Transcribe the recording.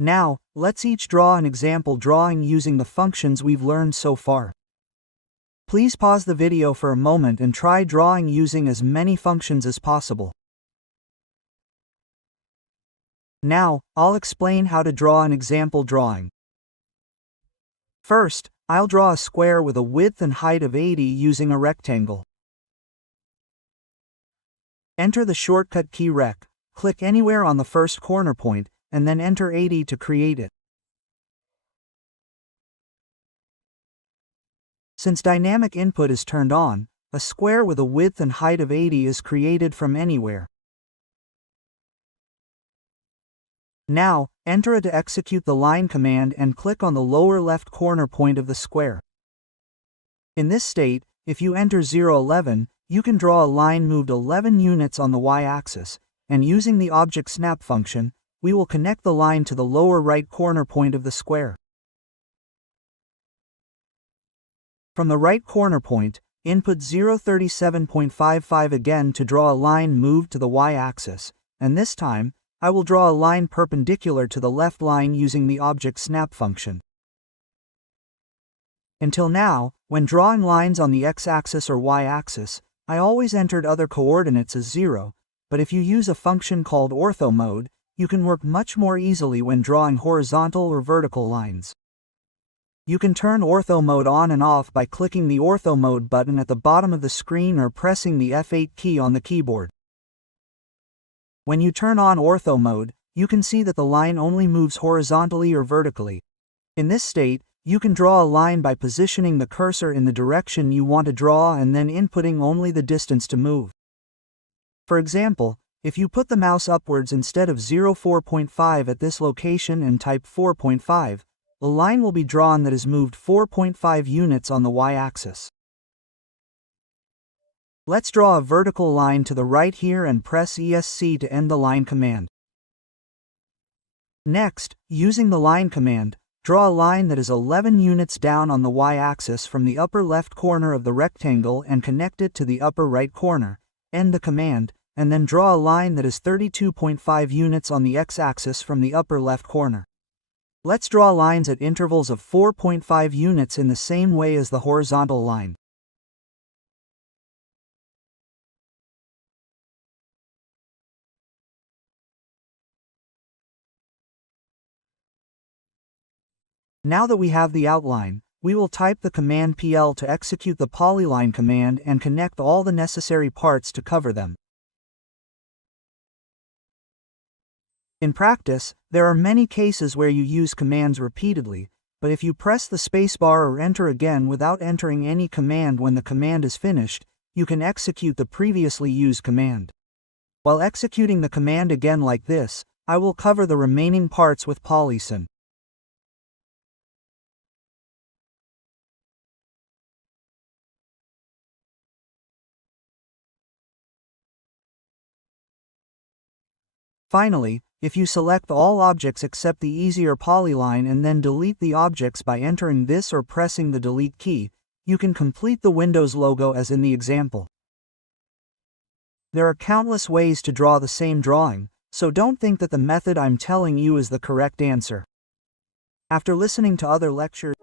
Now, let's each draw an example drawing using the functions we've learned so far. Please pause the video for a moment and try drawing using as many functions as possible. Now, I'll explain how to draw an example drawing. First, I'll draw a square with a width and height of 80 using a rectangle. Enter the shortcut key Rec, click anywhere on the first corner point, and then enter 80 to create it. Since dynamic input is turned on, a square with a width and height of 80 is created from anywhere. Now, enter A to execute the line command and click on the lower left corner point of the square. In this state, if you enter 011, you can draw a line moved 11 units on the y-axis, and using the object snap function, we will connect the line to the lower right corner point of the square. From the right corner point, input 037.55 again to draw a line moved to the y-axis, and this time, I will draw a line perpendicular to the left line using the object snap function. Until now, when drawing lines on the x-axis or y-axis, I always entered other coordinates as 0, but if you use a function called ortho mode, you can work much more easily when drawing horizontal or vertical lines. You can turn ortho mode on and off by clicking the ortho mode button at the bottom of the screen or pressing the F8 key on the keyboard. When you turn on ortho mode, you can see that the line only moves horizontally or vertically. In this state, you can draw a line by positioning the cursor in the direction you want to draw and then inputting only the distance to move. For example, if you put the mouse upwards instead of 4.5 at this location and type 4.5, the line will be drawn that is moved 4.5 units on the y-axis. Let's draw a vertical line to the right here and press ESC to end the line command. Next, using the line command, draw a line that is 11 units down on the y-axis from the upper left corner of the rectangle and connect it to the upper right corner, end the command, and then draw a line that is 32.5 units on the x-axis from the upper left corner. Let's draw lines at intervals of 4.5 units in the same way as the horizontal line. Now that we have the outline, we will type the command PL to execute the polyline command and connect all the necessary parts to cover them. In practice, there are many cases where you use commands repeatedly, but if you press the spacebar or enter again without entering any command when the command is finished, you can execute the previously used command. While executing the command again like this, I will cover the remaining parts with polysyn. Finally, if you select all objects except the easier polyline and then delete the objects by entering this or pressing the delete key, you can complete the Windows logo as in the example. There are countless ways to draw the same drawing, so don't think that the method I'm telling you is the correct answer. After listening to other lectures,